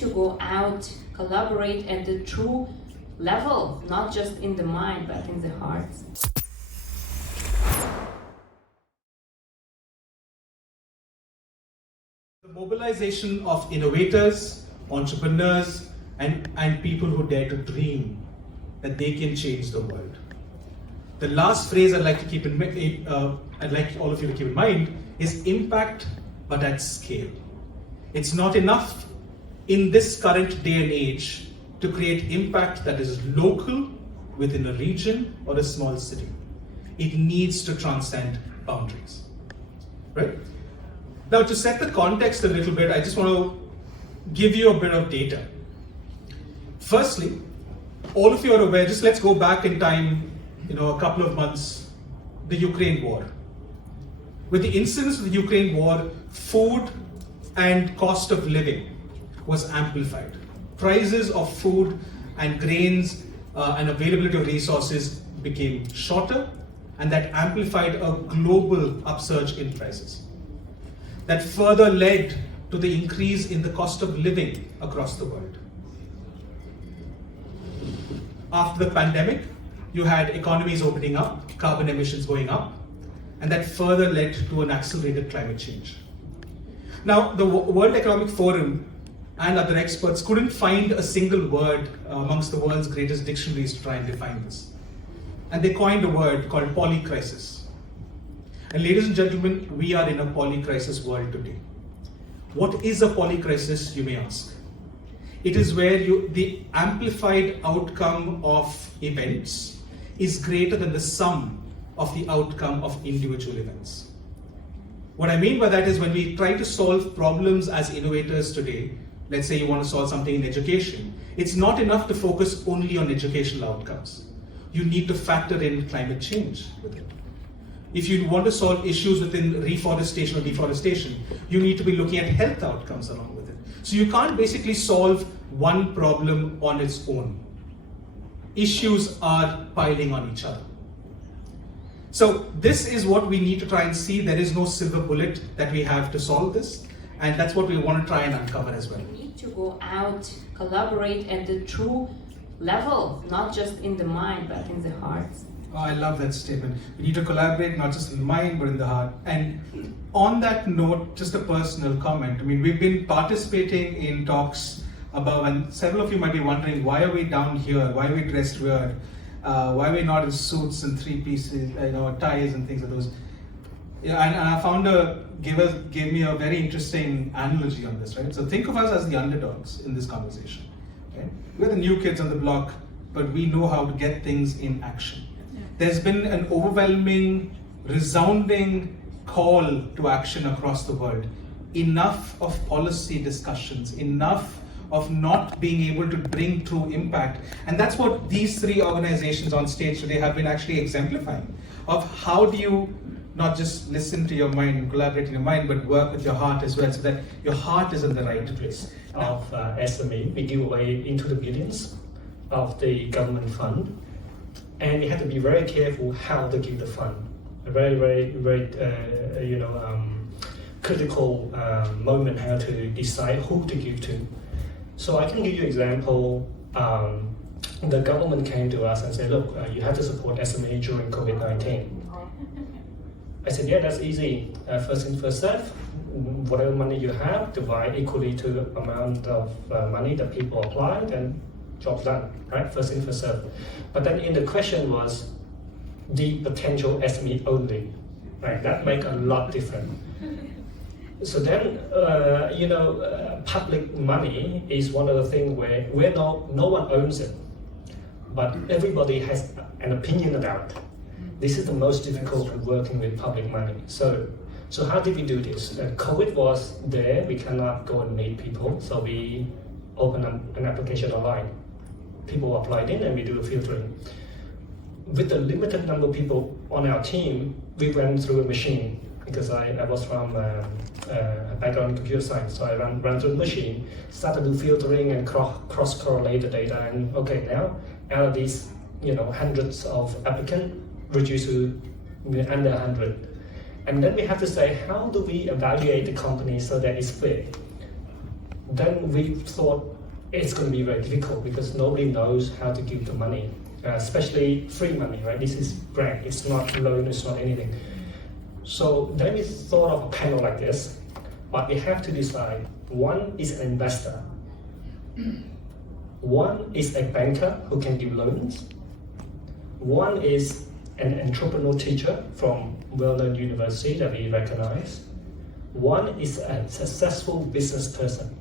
to go out, collaborate at the true level, not just in the mind, but in the heart. The mobilization of innovators, entrepreneurs, and people who dare to dream that they can change the world. The last phrase I'd like to keep in I'd like all of you to keep in mind is impact, but at scale. It's not enough in this current day and age to create impact that is local within a region or a small city. It needs to transcend boundaries, right? Now, to set the context a little bit, I just want to give you a bit of data. Firstly, all of you are aware, just let's go back in time, a couple of months, the Ukraine war. With the incidence of the Ukraine war, food and cost of living was amplified. Prices of food and grains and availability of resources became shorter, and that amplified a global upsurge in prices. That further led to the increase in the cost of living across the world. After the pandemic, you had economies opening up, carbon emissions going up, and that further led to an accelerated climate change. Now, the World Economic Forum and other experts couldn't find a single word amongst the world's greatest dictionaries to try and define this. And they coined a word called polycrisis. And ladies and gentlemen, we are in a polycrisis world today. What is a polycrisis, you may ask? It is where the amplified outcome of events is greater than the sum of the outcome of individual events. What I mean by that is when we try to solve problems as innovators today, let's say you want to solve something in education, it's not enough to focus only on educational outcomes. You need to factor in climate change with it. If you want to solve issues within reforestation or deforestation, you need to be looking at health outcomes along with it. So you can't basically solve one problem on its own. Issues are piling on each other. So this is what we need to try and see. There is no silver bullet that we have to solve this, and that's what we want to try and uncover as well. We need to go out, collaborate at the true level, not just in the mind, but in the heart. Oh, I love that statement. We need to collaborate not just in the mind, but in the heart. And on that note, just a personal comment. I mean, we've been participating in talks above, and several of you might be wondering, why are we down here? Why are we dressed weird? Why are we not in suits and three pieces, ties and things like those? Yeah, and our founder gave me a very interesting analogy on this, right? So think of us as the underdogs in this conversation. Right? We're the new kids on the block, but we know how to get things in action. There's been an overwhelming, resounding call to action across the world. Enough of policy discussions, enough of not being able to bring true impact. And that's what these three organizations on stage today have been actually exemplifying, of how do you not just listen to your mind and collaborate in your mind, but work with your heart as well, so that your heart is in the right place. Of SME, we give away into the billions of the government fund. And we have to be very careful how to give the fund. A very, very, very, critical moment how to decide who to give to. So I can give you an example. The government came to us and said, look, you have to support SME during COVID-19. I said, yeah, that's easy. First in, first serve. Whatever money you have, divide equally to the amount of money that people applied, and job's done, right? First in, first serve. But then in the question was the potential SME only, right? That make a lot different. So then, public money is one of the things where no one owns it, but everybody has an opinion about it. This is the most difficult working with public money. So how did we do this? COVID was there, we cannot go and meet people, so we opened an application online. People applied in and we do the filtering. With the limited number of people on our team, we went through a machine, because I was from a background in computer science, so I ran through the machine, started to do filtering and cross-correlate the data, and okay, now out of these hundreds of applicants, reduce to under 100. And then we have to say, how do we evaluate the company so that it's fair? then we thought it's going to be very difficult because nobody knows how to give the money, especially free money, right? This is grant, it's not loan, it's not anything. So then we thought of a panel like this, but we have to decide, one is an investor, one is a banker who can give loans, one is an entrepreneur teacher from well-known university that we recognize, one is a successful business person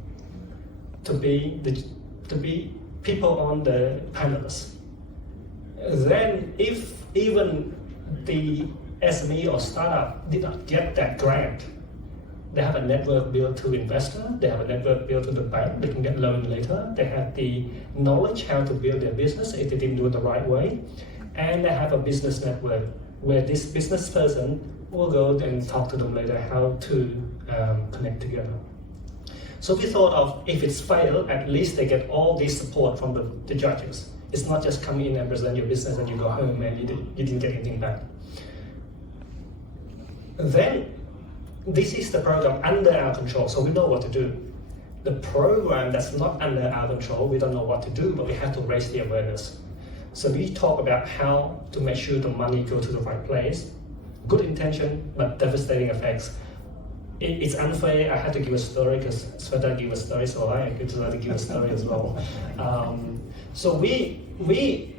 to be people on the panelists. Then if even the SME or startup did not get that grant, they have a network built to investor, they have a network built to the bank, they can get loan later, they have the knowledge how to build their business if they didn't do it the right way, and they have a business network where this business person will go and talk to them later how to connect together. So we thought of, if it's failed, at least they get all this support from the judges. It's not just come in and present your business and you go home and you didn't get anything back. Then, this is the program under our control, so we know what to do. The program that's not under our control, we don't know what to do, but we have to raise the awareness. So we talk about how to make sure the money goes to the right place. Good intention, but devastating effects. It's unfair. I had to give a story because Sveta gave a story, so I could try to give a story as well. So we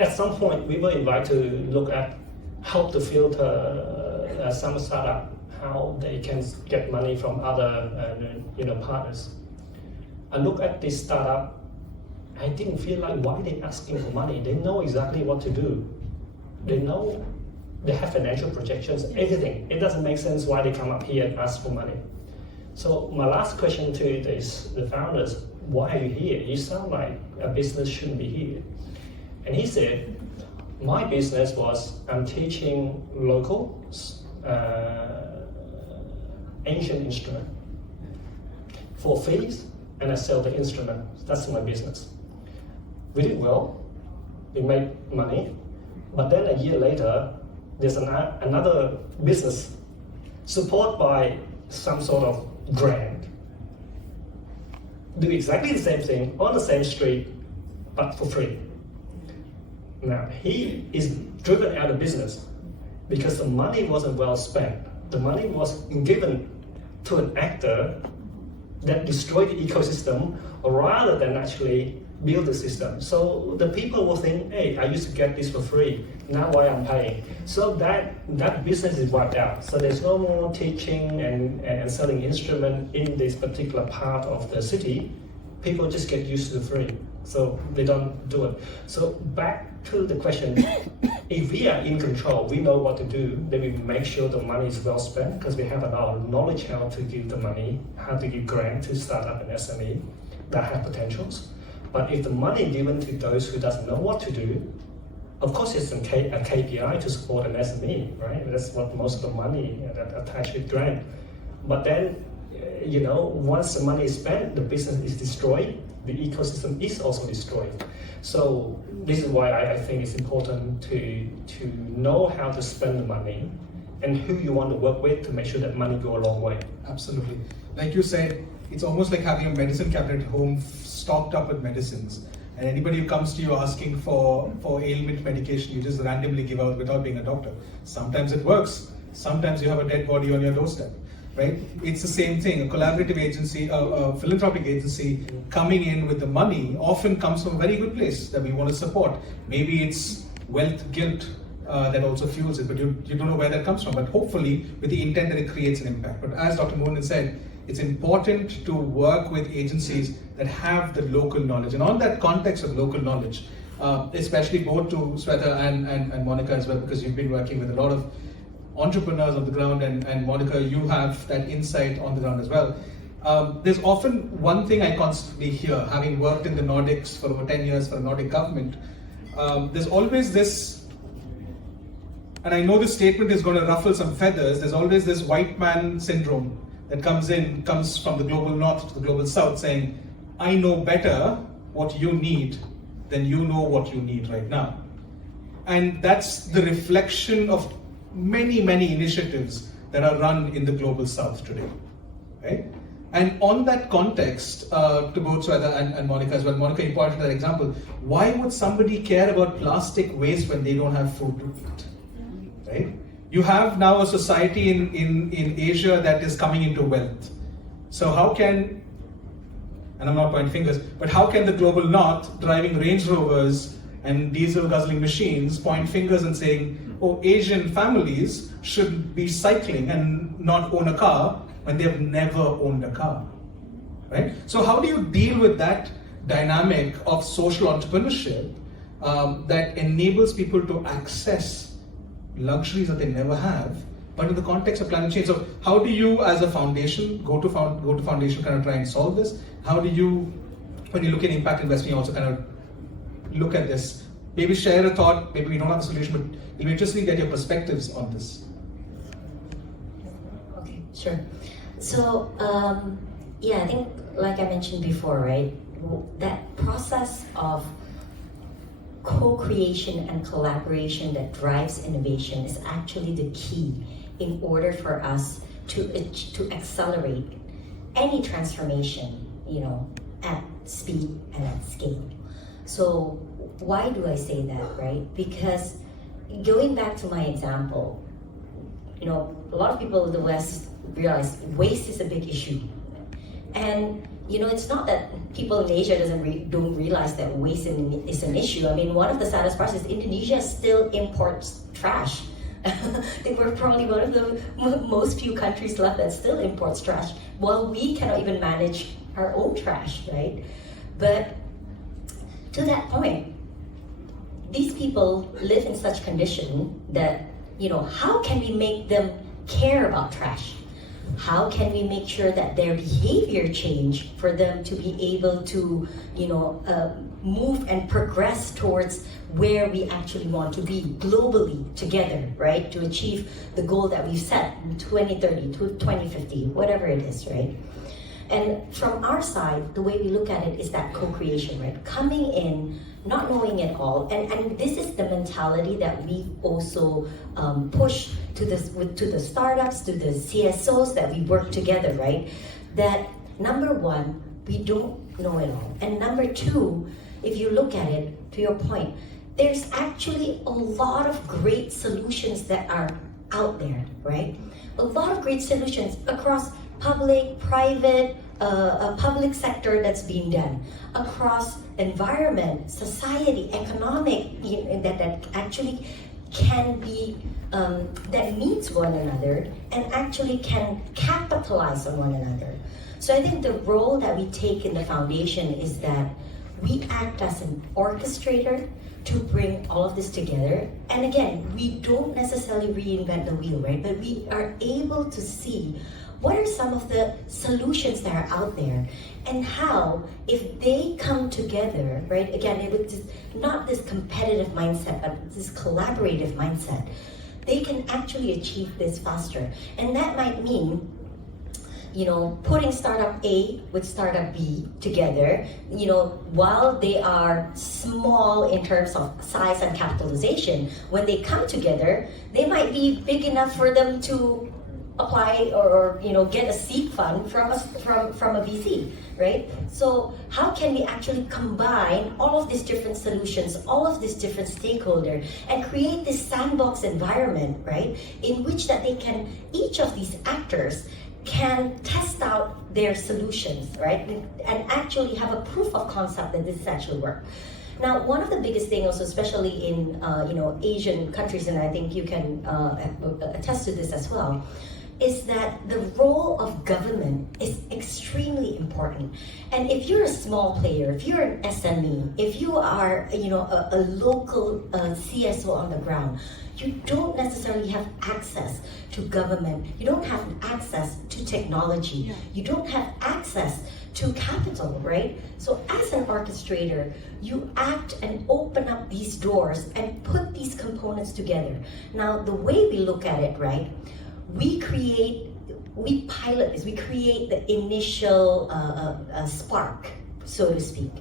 at some point we were invited to look at how to filter some startup, how they can get money from other partners. I look at this startup. I didn't feel like, why are they asking for money? They know exactly what to do. They know. They have financial projections, everything. It doesn't make sense why they come up here and ask for money. So my last question to the founders, why are you here? You sound like a business shouldn't be here. And he said, my business was, I'm teaching locals ancient instrument for fees, and I sell the instrument. That's my business. We did well, we made money, but then a year later, there's another business supported by some sort of grant, do exactly the same thing on the same street, but for free. Now, he is driven out of business because the money wasn't well spent. The money was given to an actor that destroyed the ecosystem rather than actually build the system. So the people will think, hey, I used to get this for free, now why I'm paying? So that business is wiped out. So there's no more teaching and selling instrument in this particular part of the city. People just get used to the free, so they don't do it. So back to the question, if we are in control, we know what to do, then we make sure the money is well spent because we have our knowledge how to give the money, how to give grant to start up an SME that have potentials. But if the money given to those who doesn't know what to do, of course it's a KPI to support an SME, right? That's what most of the money that attached with grant. But then, once the money is spent, the business is destroyed, the ecosystem is also destroyed. So this is why I think it's important to know how to spend the money and who you want to work with to make sure that money go a long way. Absolutely. Like you said, it's almost like having a medicine cabinet at home stocked up with medicines. And anybody who comes to you asking for ailment medication, you just randomly give out without being a doctor. Sometimes it works. Sometimes you have a dead body on your doorstep, right? It's the same thing. A collaborative agency, a philanthropic agency coming in with the money often comes from a very good place that we want to support. Maybe it's wealth guilt that also fuels it, but you don't know where that comes from. But hopefully with the intent that it creates an impact. But as Dr. Munin said, it's important to work with agencies that have the local knowledge. And on that context of local knowledge, especially both to Sveta and Monica as well, because you've been working with a lot of entrepreneurs on the ground, and Monica, you have that insight on the ground as well. There's often one thing I constantly hear, having worked in the Nordics for over 10 years for a Nordic government, there's always this, and I know this statement is going to ruffle some feathers, there's always this white man syndrome that comes from the global north to the global south saying, I know better what you need than you know what you need right now. And that's the reflection of many, many initiatives that are run in the global south today, right? And on that context, to both Sveta and Monica as well, Monica, you pointed to that example, why would somebody care about plastic waste when they don't have food to eat, right? You have now a society in Asia that is coming into wealth. So how can, and I'm not pointing fingers, but how can the global north, driving Range Rovers and diesel guzzling machines, point fingers and saying, oh, Asian families should be cycling and not own a car when they have never owned a car, right? So how do you deal with that dynamic of social entrepreneurship that enables people to access luxuries that they never have, but in the context of climate change? So how do you, as a foundation, go to foundation kind of try and solve this? How do you, when you look at impact investing, you also kind of look at this? Maybe share a thought, maybe we don't have a solution, but it'll be interesting to get your perspectives on this. Okay, sure. So, yeah, I think, like I mentioned before, right, that process of co-creation and collaboration that drives innovation is actually the key in order for us to accelerate any transformation, you know, at speed and at scale. So why do I say that, right? Because going back to my example, you know, a lot of people in the West realize waste is a big issue. And, you know, it's not that people in Asia don't realize that waste is an issue. I mean, one of the saddest parts is Indonesia still imports trash. I think we're probably one of the most few countries left that still imports trash, while we cannot even manage our own trash, right? But to that point, these people live in such condition that, you know, how can we make them care about trash? How can we make sure that their behavior change for them to be able to, you know, move and progress towards where we actually want to be globally together, right? To achieve the goal that we've set in 2030 to 2050, whatever it is, right? And from our side, the way we look at it is that co-creation, right? Coming in, not knowing it all, and this is the mentality that we also push to the startups, to the CSOs that we work together, right? That number one, we don't know it all, and number two, if you look at it, to your point, there's actually a lot of great solutions that are out there, right? A lot of great solutions across public, private, public sector that's being done, across environment, society, economic, you know, that actually can be, that meets one another and actually can capitalize on one another. So I think the role that we take in the foundation is that we act as an orchestrator to bring all of this together. And again, we don't necessarily reinvent the wheel, right? But we are able to see what are some of the solutions that are out there and how, if they come together, right? Again, with not this competitive mindset, but this collaborative mindset, they can actually achieve this faster. And that might mean, you know, putting startup A with startup B together, you know, while they are small in terms of size and capitalization, when they come together, they might be big enough for them to apply or you know, get a seed fund from a VC, right? So how can we actually combine all of these different solutions, all of these different stakeholders, and create this sandbox environment, right? In which that they can, each of these actors can test out their solutions, right? And actually have a proof of concept that this actually works. Now, one of the biggest things also, especially in you know, Asian countries, and I think you can attest to this as well, is that the role of government is extremely important. And if you're a small player, if you're an SME, if you are, you know, a local CSO on the ground, you don't necessarily have access to government. You don't have access to technology. You don't have access to capital, right? So as an orchestrator, you act and open up these doors and put these components together. Now, the way we look at it, right? We pilot this, we create the initial spark, so to speak.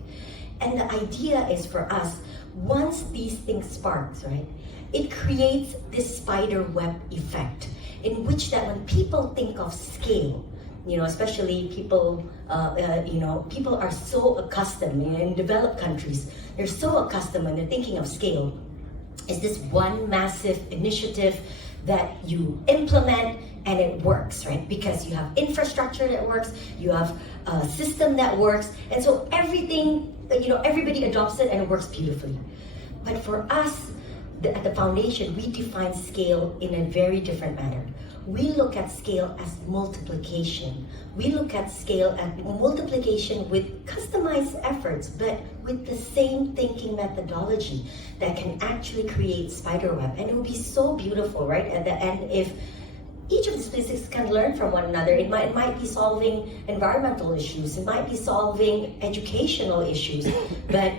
And the idea is for us, once these things sparks, right, it creates this spider web effect in which that when people think of scale, especially people, people are so accustomed, in developed countries, they're so accustomed when they're thinking of scale. Is this one massive initiative that you implement and it works, right? Because you have infrastructure that works, you have a system that works, and so everything, everybody adopts it and it works beautifully. But for us, at the foundation, we define scale in a very different manner. We look at scale as multiplication. We look at scale as multiplication with customized efforts, but with the same thinking methodology that can actually create spiderweb. And it would be so beautiful, right? At the end, if each of these places can learn from one another. It might be solving environmental issues. It might be solving educational issues. But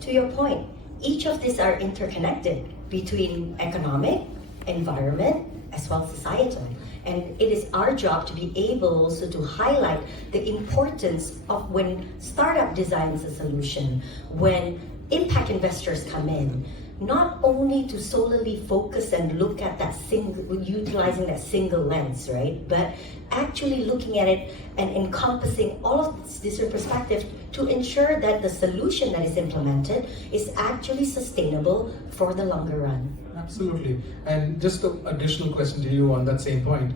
to your point, each of these are interconnected between economic, environment, as well as societal. And it is our job to be able also to highlight the importance of when startup designs a solution, when impact investors come in, not only to solely focus and look at that utilizing that single lens, right? But actually looking at it and encompassing all of these perspectives to ensure that the solution that is implemented is actually sustainable for the longer run. Absolutely. And just an additional question to you on that same point.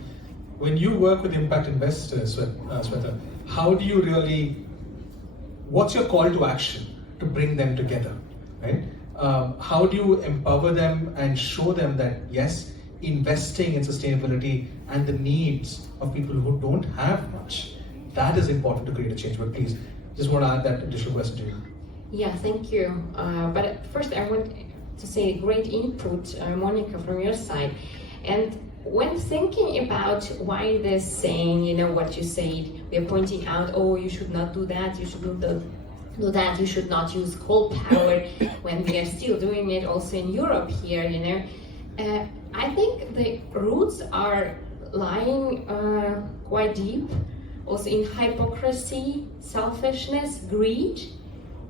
When you work with impact investors, Sveta, how do you what's your call to action to bring them together, right? How do you empower them and show them that, yes, investing in sustainability and the needs of people who don't have much, that is important to create a change. But please, just want to add that additional question to you. Yeah, thank you. But first I want to say great input, Monica, from your side. And when thinking about why this saying, what you said, we are pointing out, oh, you should not do that, you should do that, you should not use coal power, when we are still doing it also in Europe here, I think the roots are lying quite deep, also in hypocrisy, selfishness, greed.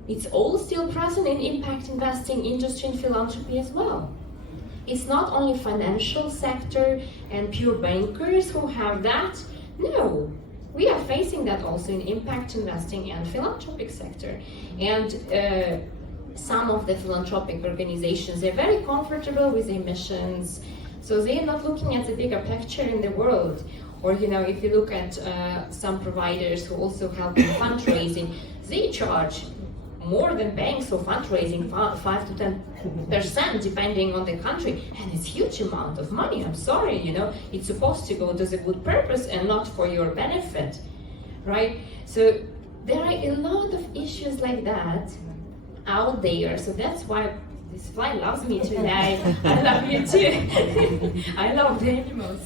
It's all still present in impact investing, industry and philanthropy as well. It's not only financial sector and pure bankers who have that. No, we are facing that also in impact investing and philanthropic sector. And some of the philanthropic organizations, they're very comfortable with emissions, so they're not looking at the bigger picture in the world. Or if you look at some providers who also help in fundraising, they charge more than banks for fundraising, 5 to 10%, depending on the country, and it's huge amount of money. I'm sorry, it's supposed to go to the good purpose and not for your benefit, right? So there are a lot of issues like that out there. So that's why this fly loves me today. I love you too. I love the animals,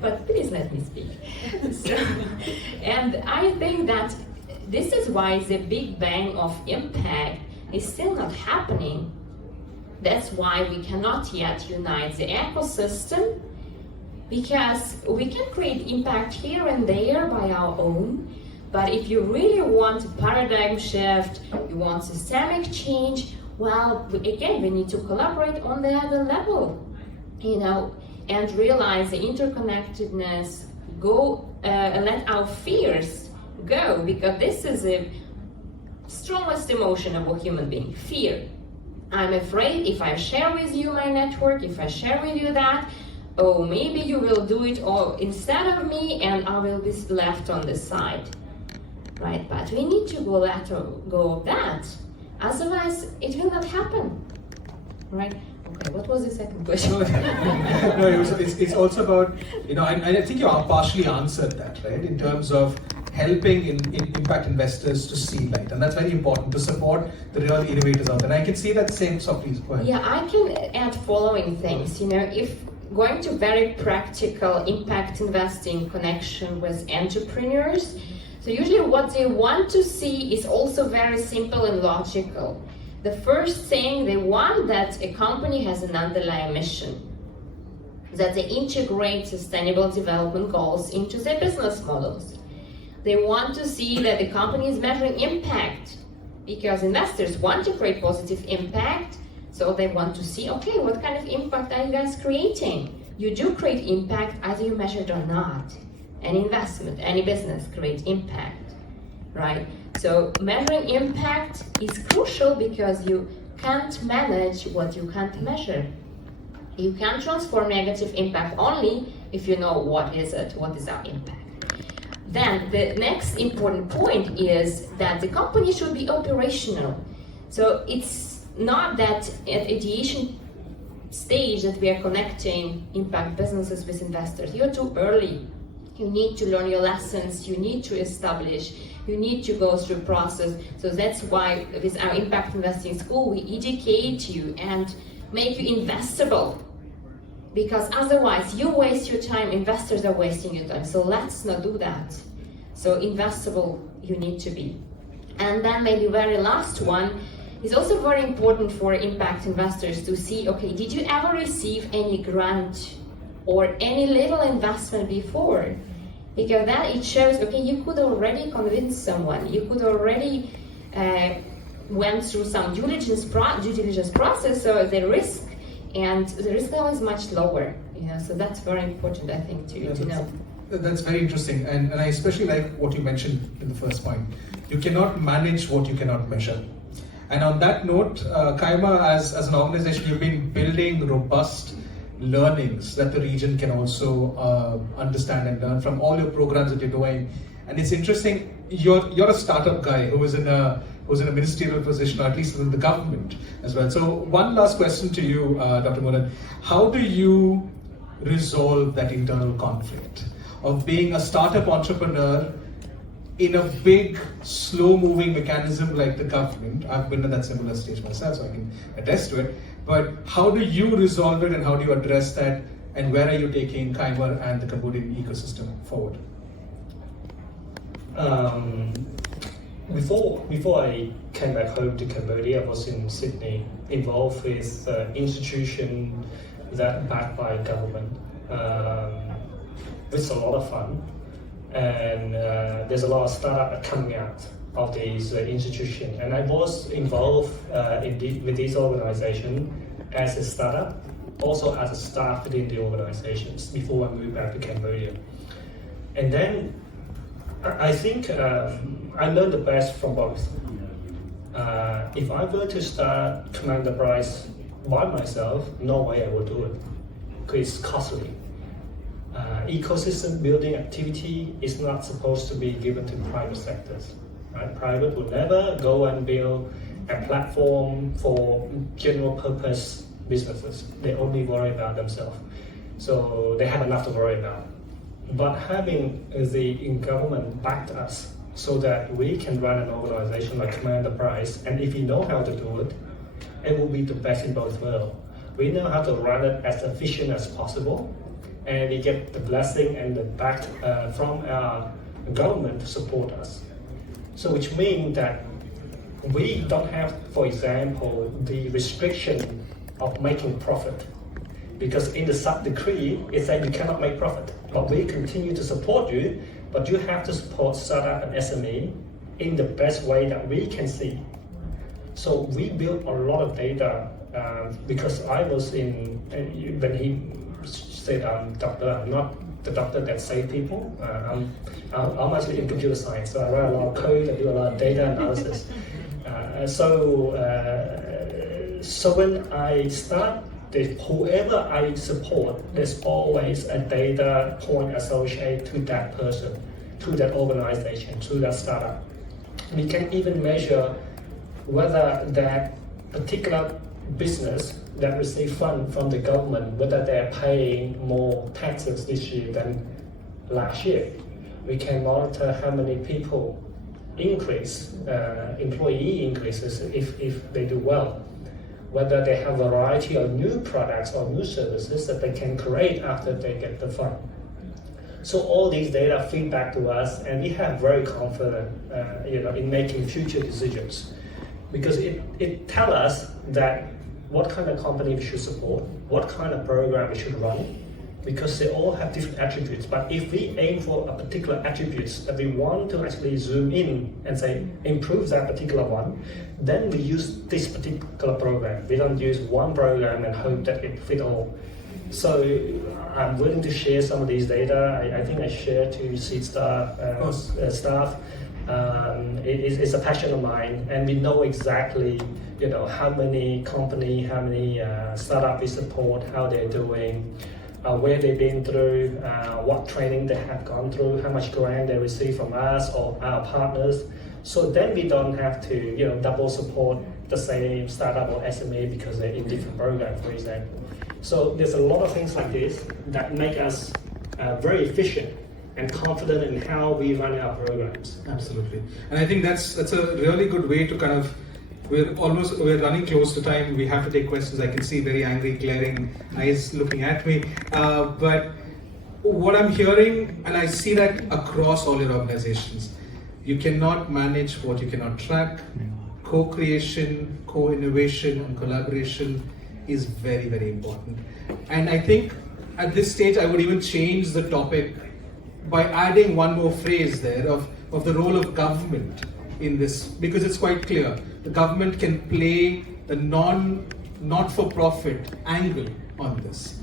but please let me speak. And I think that this is why the big bang of impact is still not happening. That's why we cannot yet unite the ecosystem, because we can create impact here and there by our own, but if you really want a paradigm shift, you want systemic change, well, again, we need to collaborate on the other level, and realize the interconnectedness, and let our fears go, because this is the strongest emotion of a human being, fear. I'm afraid if I share with you my network, if I share with you that, oh, maybe you will do it all instead of me and I will be left on the side, right? But we need to let go of that, otherwise it will not happen, right? Okay, what was the second question? No, it's also about, I think you partially answered that, right? In terms of helping in impact investors to see light, and that's very important to support the real innovators out there. And I can see that same, so please go ahead. Yeah, I can add following things. If going to very practical impact investing connection with entrepreneurs, so usually what they want to see is also very simple and logical. The first thing they want, that a company has an underlying mission, that they integrate sustainable development goals into their business models. They want to see that the company is measuring impact, because investors want to create positive impact, so they want to see, okay, what kind of impact are you guys creating? You do create impact, either you measure it or not. any investment, any business creates impact, right? So measuring impact is crucial because you can't manage what you can't measure. You can transform negative impact only if you know what is it, what is our impact. Then the next important point is that the company should be operational. So it's not that at ideation stage that we are connecting impact businesses with investors. You're too early. You need to learn your lessons, you need to establish, you need to go through process. So that's why with our impact investing school, we educate you and make you investable. Because otherwise you waste your time, investors are wasting your time. So let's not do that. So investable you need to be. And then maybe very last one is also very important for impact investors to see, okay, did you ever receive any grant or any little investment before? Because then it shows, okay, you could already convince someone, you could already went through some due diligence process, so the risk level is much lower, so that's very important, I think, to know. That's very interesting, and I especially like what you mentioned in the first point. You cannot manage what you cannot measure. And on that note, Khmer, as an organization, you've been building robust learnings that the region can also understand and learn from all your programs that you're doing. And it's interesting, you're a startup guy who's in a ministerial position, or at least within the government as well. So one last question to you, Dr. Munin. How do you resolve that internal conflict of being a startup entrepreneur in a big, slow-moving mechanism like the government? I've been in that similar stage myself, so I can attest to it. But how do you resolve it, and how do you address that, and where are you taking Khmer and the Cambodian ecosystem forward? Before I came back home to Cambodia, I was in Sydney, involved with institutions that backed by government. It's a lot of fun, and there's a lot of startups coming out of these institutions. And I was involved with these organizations as a startup, also as a staff within the organizations before I moved back to Cambodia. And then I think I learned the best from both. If I were to start Command the Price by myself, no way I would do it, because it's costly. Ecosystem building activity is not supposed to be given to private sectors. Right? Private would never go and build a platform for general purpose businesses. They only worry about themselves. So they have enough to worry about. But having the government backed us so that we can run an organization like Command the Price, and if we know how to do it, it will be the best in both worlds. We know how to run it as efficient as possible, and we get the blessing and the back from our government to support us. So which means that we don't have, for example, the restriction of making profit. Because in the sub-decree, it says you cannot make profit. But we continue to support you, but you have to support startup and SME in the best way that we can see. So we built a lot of data because I was in, when he said I'm doctor, I'm not the doctor that saves people. I'm actually in computer science, so I write a lot of code, I do a lot of data analysis. So when I start, whoever I support, there's always a data point associated to that person, to that organization, to that startup. We can even measure whether that particular business that receive funds from the government, whether they're paying more taxes this year than last year. We can monitor how many people increase, employee increases if they do well. Whether they have a variety of new products or new services that they can create after they get the fund. So all these data feed back to us, and we have very confident in making future decisions. Because it tells us that what kind of company we should support, what kind of program we should run, because they all have different attributes. But if we aim for a particular attributes that we want to actually zoom in and say, improve that particular one, then we use this particular program. We don't use one program and hope that it fit all. So I'm willing to share some of these data. I think I share to Seedstars staff. It's a passion of mine, and we know exactly, how many company, how many startup we support, how they're doing, where they've been through, what training they have gone through, how much grant they receive from us or our partners. So then we don't have to, double support the same startup or SME because they're in different programs, for example. So there's a lot of things like this that make us very efficient and confident in how we run our programs. Absolutely, and I think that's a really good way to kind of. We're running close to time. We have to take questions. I can see very angry, glaring eyes looking at me. But what I'm hearing, and I see that across all your organizations, you cannot manage what you cannot track. Co-creation, co-innovation, and collaboration is very, very important. And I think at this stage, I would even change the topic by adding one more phrase there of the role of government in this, because it's quite clear. The government can play the not-for-profit angle on this.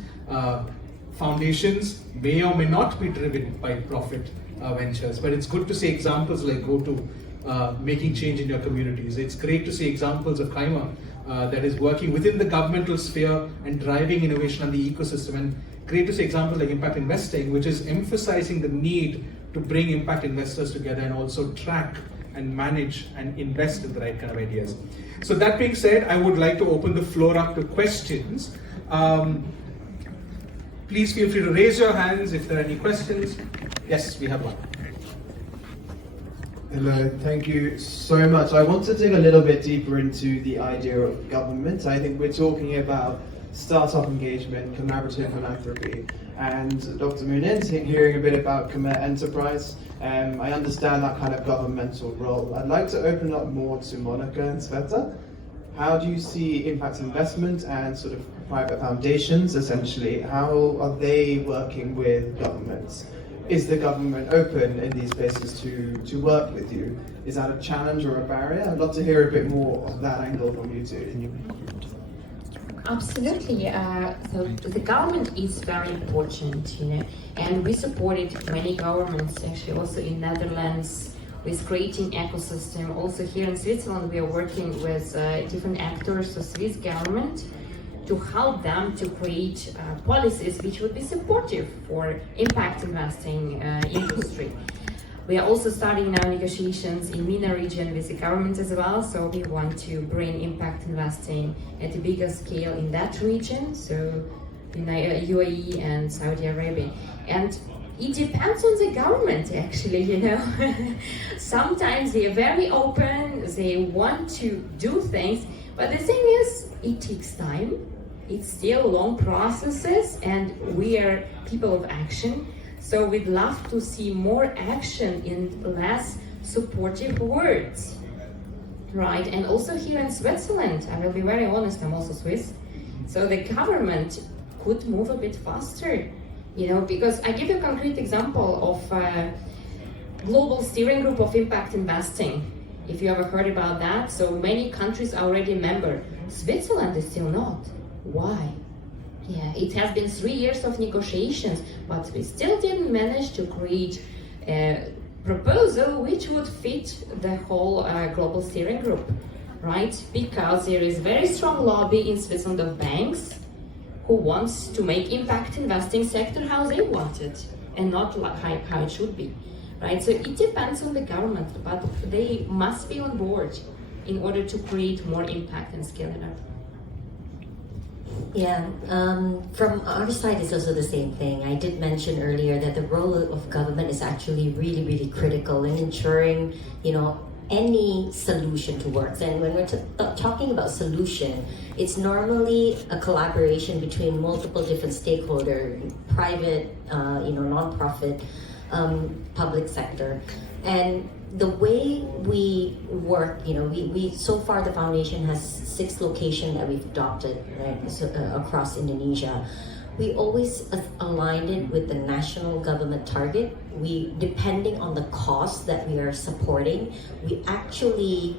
Foundations may or may not be driven by profit ventures, but it's good to see examples like go to making change in your communities. It's great to see examples of Khmer that is working within the governmental sphere and driving innovation on the ecosystem, and great to see examples like impact investing, which is emphasizing the need to bring impact investors together and also track and manage and invest in the right kind of ideas. So that being said, I would like to open the floor up to questions. Please feel free to raise your hands if there are any questions. Yes, we have one. Hello, thank you so much. I want to dig a little bit deeper into the idea of government. I think we're talking about startup engagement, collaborative philanthropy, and Dr. Munin, hearing a bit about Khmer enterprise. I understand that kind of governmental role. I'd like to open up more to Monica and Sveta. How do you see impact investment and sort of private foundations, essentially? How are they working with governments? Is the government open in these places to work with you? Is that a challenge or a barrier? I'd love to hear a bit more of that angle from you two. Absolutely. So the government is very important, and we supported many governments, actually also in Netherlands, with creating ecosystem. Also here in Switzerland, we are working with different actors, the Swiss government, to help them to create policies which would be supportive for impact investing industry. We are also starting now negotiations in MENA region with the government as well, so we want to bring impact investing at a bigger scale in that region, so in UAE and Saudi Arabia. And it depends on the government, actually, Sometimes they are very open, they want to do things, but the thing is, it takes time. It's still long processes, and we are people of action. So we'd love to see more action in less supportive words, right? And also here in Switzerland, I will be very honest, I'm also Swiss. So the government could move a bit faster, because I give you a concrete example of a global steering group of impact investing. If you ever heard about that, so many countries are already a member. Switzerland is still not. Why? Yeah, it has been 3 years of negotiations, but we still didn't manage to create a proposal which would fit the whole global steering group, right? Because there is very strong lobby in Switzerland of banks who wants to make impact investing sector how they want it and not like how it should be, right? So it depends on the government, but they must be on board in order to create more impact and scale it up. Yeah, from our side, it's also the same thing. I did mention earlier that the role of government is actually really, really critical in ensuring, any solution to work. And when we're talking about solution, it's normally a collaboration between multiple different stakeholders, private, non-profit, public sector. And the way we work, we so far the foundation has 6 locations that we've adopted, right, across Indonesia. We always aligned it with the national government target. We, depending on the cause that we are supporting, we actually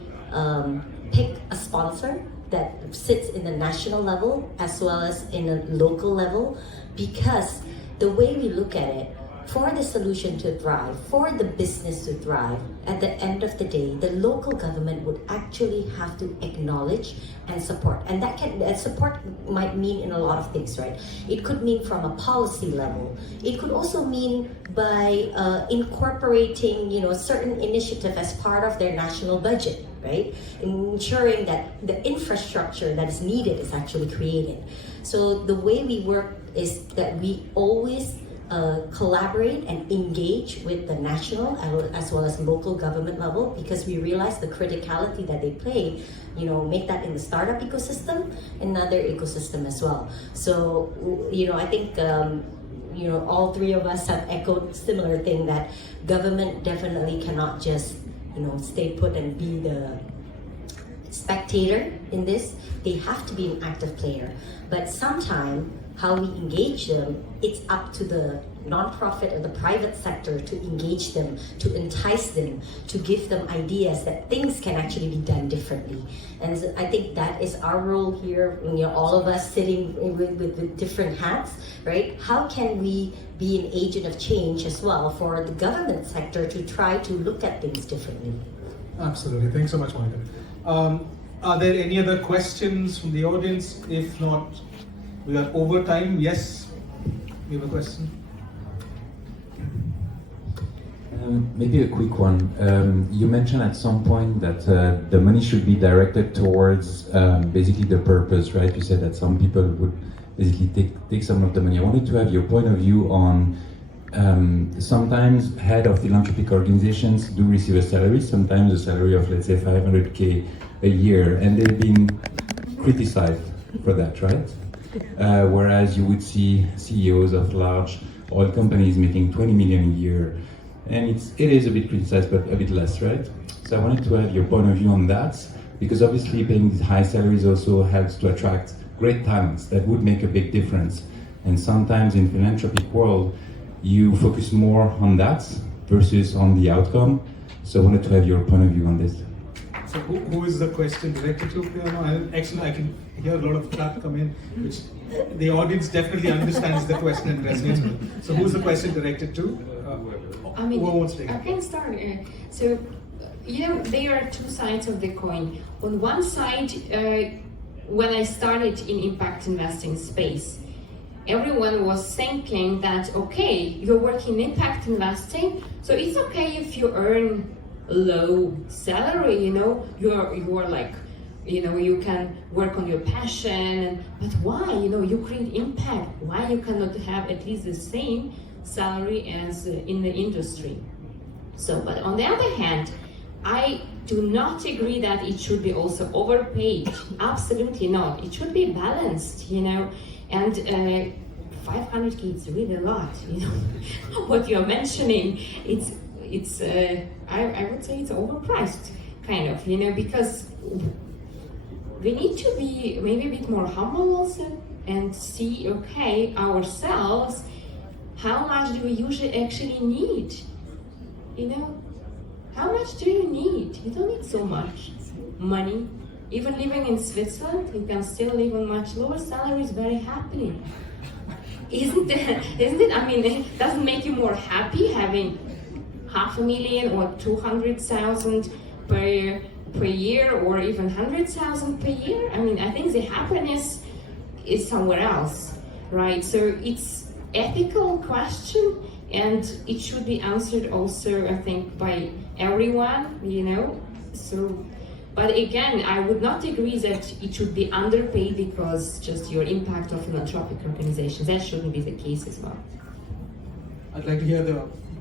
pick a sponsor that sits in the national level as well as in a local level, because the way we look at it, for the solution to thrive, for the business to thrive, at the end of the day, the local government would actually have to acknowledge and support. And that support might mean in a lot of things, right? It could mean from a policy level. It could also mean by incorporating, certain initiative as part of their national budget, right? Ensuring that the infrastructure that is needed is actually created. So the way we work is that we always collaborate and engage with the national as well as local government level, because we realize the criticality that they play, make that in the startup ecosystem, another ecosystem as well. So, I think, all three of us have echoed similar thing, that government definitely cannot just, stay put and be the spectator in this. They have to be an active player. But sometimes, how we engage them, it's up to the nonprofit or the private sector to engage them, to entice them, to give them ideas that things can actually be done differently. And so I think that is our role here, all of us sitting with different hats, right? How can we be an agent of change as well for the government sector to try to look at things differently? Absolutely. Thanks so much, Monica. Are there any other questions from the audience? If not, we are over time. Yes, we have a question. Maybe a quick one. You mentioned at some point that the money should be directed towards basically the purpose, right? You said that some people would basically take some of the money. I wanted to have your point of view on sometimes head of philanthropic organizations do receive a salary, sometimes a salary of, let's say, 500K a year, and they've been criticized for that, right? Whereas you would see CEOs of large oil companies making 20 million a year, and it is a bit criticized, but a bit less, right? So I wanted to have your point of view on that, because obviously paying these high salaries also helps to attract great talents that would make a big difference. And sometimes in philanthropic world, you focus more on that versus on the outcome. So I wanted to have your point of view on this. So who is the question directed to? Actually, I can hear a lot of clap come in, which the audience definitely understands the question and resonates with. So who's the question directed to? Who wants to take it? I can start. So, there are two sides of the coin. On one side, when I started in impact investing space, everyone was thinking that, okay, you're working in impact investing, so it's okay if you earn low salary, you are like, you can work on your passion, but why, you create impact, why you cannot have at least the same salary as in the industry? So, but on the other hand, I do not agree that it should be also overpaid. Absolutely not. It should be balanced, and 500K is really a lot, What you're mentioning, it's I would say it's overpriced, kind of, because we need to be maybe a bit more humble also and see, okay, ourselves, how much do we usually actually need? How much do you need? You don't need so much money. Even living in Switzerland, you can still live on much lower salaries very happily. Isn't it? I mean, it doesn't make you more happy having 500,000 or 200,000 per year, or even 100,000 per year? I mean, I think the happiness is somewhere else, right? So it's ethical question, and it should be answered also, I think, by everyone, So, but again, I would not agree that it should be underpaid because just your impact of philanthropic organizations. That shouldn't be the case as well. I'd like to hear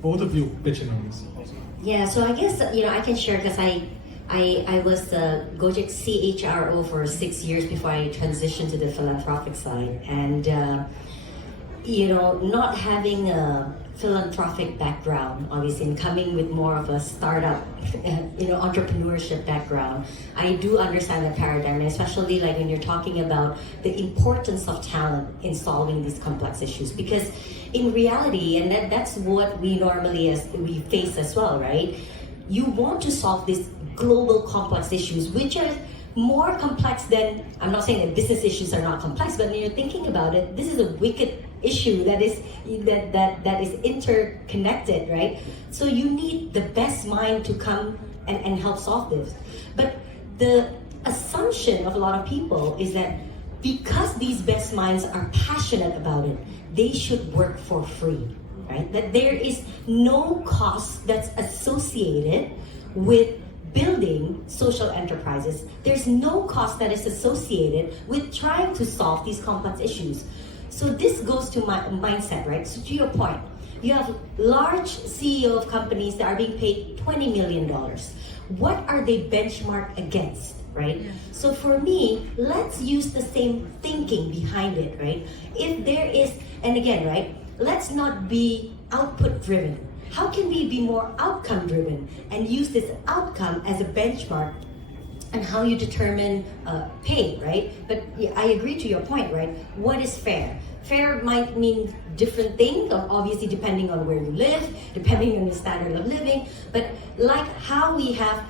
both of you pitching on this also. Yeah, so I guess, I can share, because I was the GOJEK CHRO for 6 years before I transitioned to the philanthropic side. And, not having a philanthropic background, obviously, and coming with more of a startup, entrepreneurship background, I do understand the paradigm, and especially like when you're talking about the importance of talent in solving these complex issues. Because in reality, and that's what we normally we face as well, right? You want to solve these global complex issues, which are more complex than, I'm not saying that business issues are not complex, but when you're thinking about it, this is a wicked issue that is interconnected, right? So you need the best mind to come and help solve this. But the assumption of a lot of people is that because these best minds are passionate about it, they should work for free, right? That there is no cost that's associated with building social enterprises. There's no cost that is associated with trying to solve these complex issues. So this goes to my mindset, right? So to your point, you have large CEO of companies that are being paid $20 million. What are they benchmarked against, right? Yeah. So for me, let's use the same thinking behind it, right? If there is, and again, right, let's not be output driven. How can we be more outcome driven and use this outcome as a benchmark and how you determine pay, right? But yeah, I agree to your point, right? What is fair? Fair might mean different things, obviously depending on where you live, depending on your standard of living, but like how we have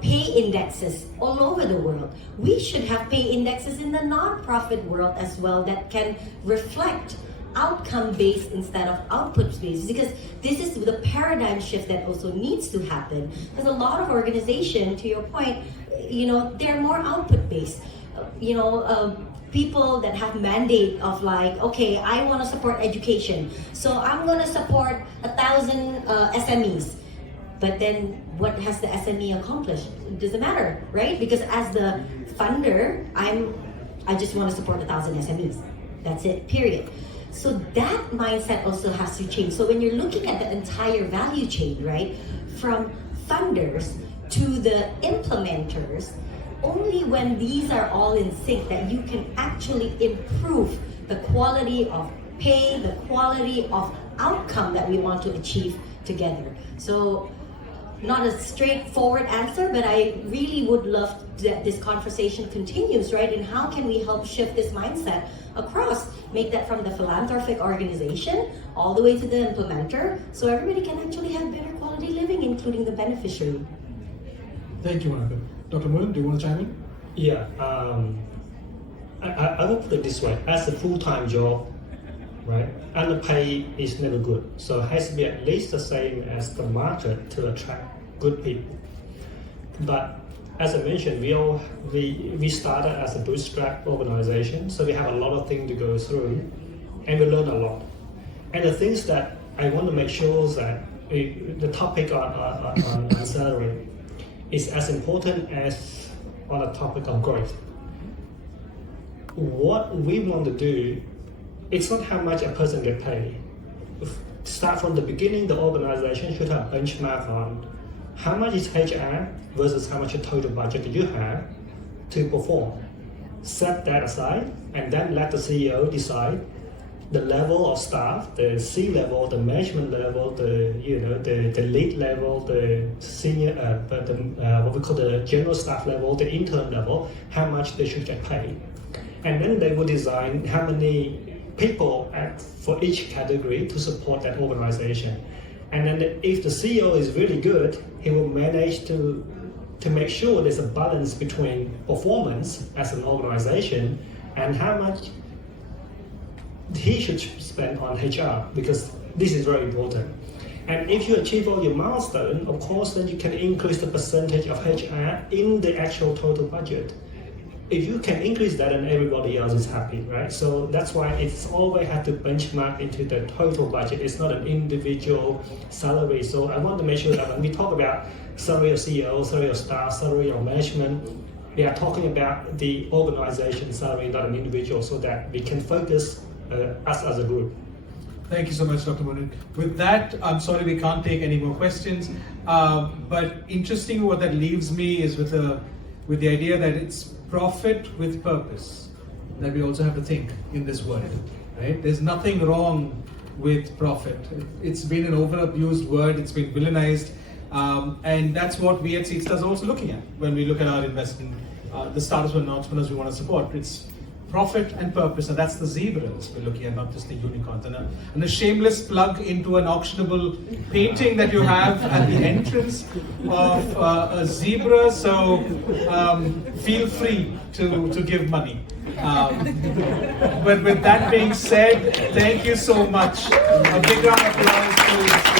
pay indexes all over the world, we should have pay indexes in the non-profit world as well that can reflect outcome-based instead of output-based, because this is the paradigm shift that also needs to happen. Because a lot of organizations, to your point, they're more output-based. People that have mandate of like, okay, I want to support education, so I'm going to support 1,000 SMEs. But then what has the SME accomplished? It doesn't matter, right? Because as the funder, I just want to support 1,000 SMEs. That's it, period. So that mindset also has to change. So when you're looking at the entire value chain, right, from funders to the implementers, only when these are all in sync that you can actually improve the quality of pay, the quality of outcome that we want to achieve together. So not a straightforward answer, but I really would love that this conversation continues, right? And how can we help shift this mindset across, make that from the philanthropic organization all the way to the implementer, so everybody can actually have better quality living, including the beneficiary. Thank you, Monica. Dr. Munin, do you want to chime in? Yeah, I will put it this way: as a full-time job, right, and the pay is never good, so it has to be at least the same as the market to attract good people. But as I mentioned, we started as a bootstrap organization, so we have a lot of things to go through, and we learn a lot. And the things that I want to make sure that the topic on salary is as important as on the topic of growth. What we want to do, it's not how much a person gets paid. Start from the beginning, the organization should have benchmark on how much is HR versus how much a total budget you have to perform. Set that aside, and then let the CEO decide the level of staff, the C level, the management level, the lead level, the senior, what we call the general staff level, the intern level, how much they should get paid. And then they will design how many people for each category to support that organization. And then if the CEO is really good, he will manage to make sure there's a balance between performance as an organization and how much he should spend on HR, because this is very important. And if you achieve all your milestones, of course, then you can increase the percentage of HR in the actual total budget. If you can increase that, and everybody else is happy, right? So that's why it's always have to benchmark into the total budget. It's not an individual salary. So I want to make sure that when we talk about salary of CEO, salary of staff, salary of management, we are talking about the organization salary, not an individual, so that we can focus us as a group. Thank you so much, Dr. Munin. With that, I'm sorry we can't take any more questions. But interesting, what that leaves me is with the idea that it's profit with purpose that we also have to think in this world, right? There's nothing wrong with profit. It's been an overabused word. It's been villainized, and that's what we at Seedstars are also looking at when we look at our investment. The startups and entrepreneurs we want to support. It's profit and purpose, and that's the zebras we're looking at, not just the unicorns. And a shameless plug into an auctionable painting that you have at the entrance of a zebra, so feel free to give money. But with that being said, thank you so much. A big round of applause, please.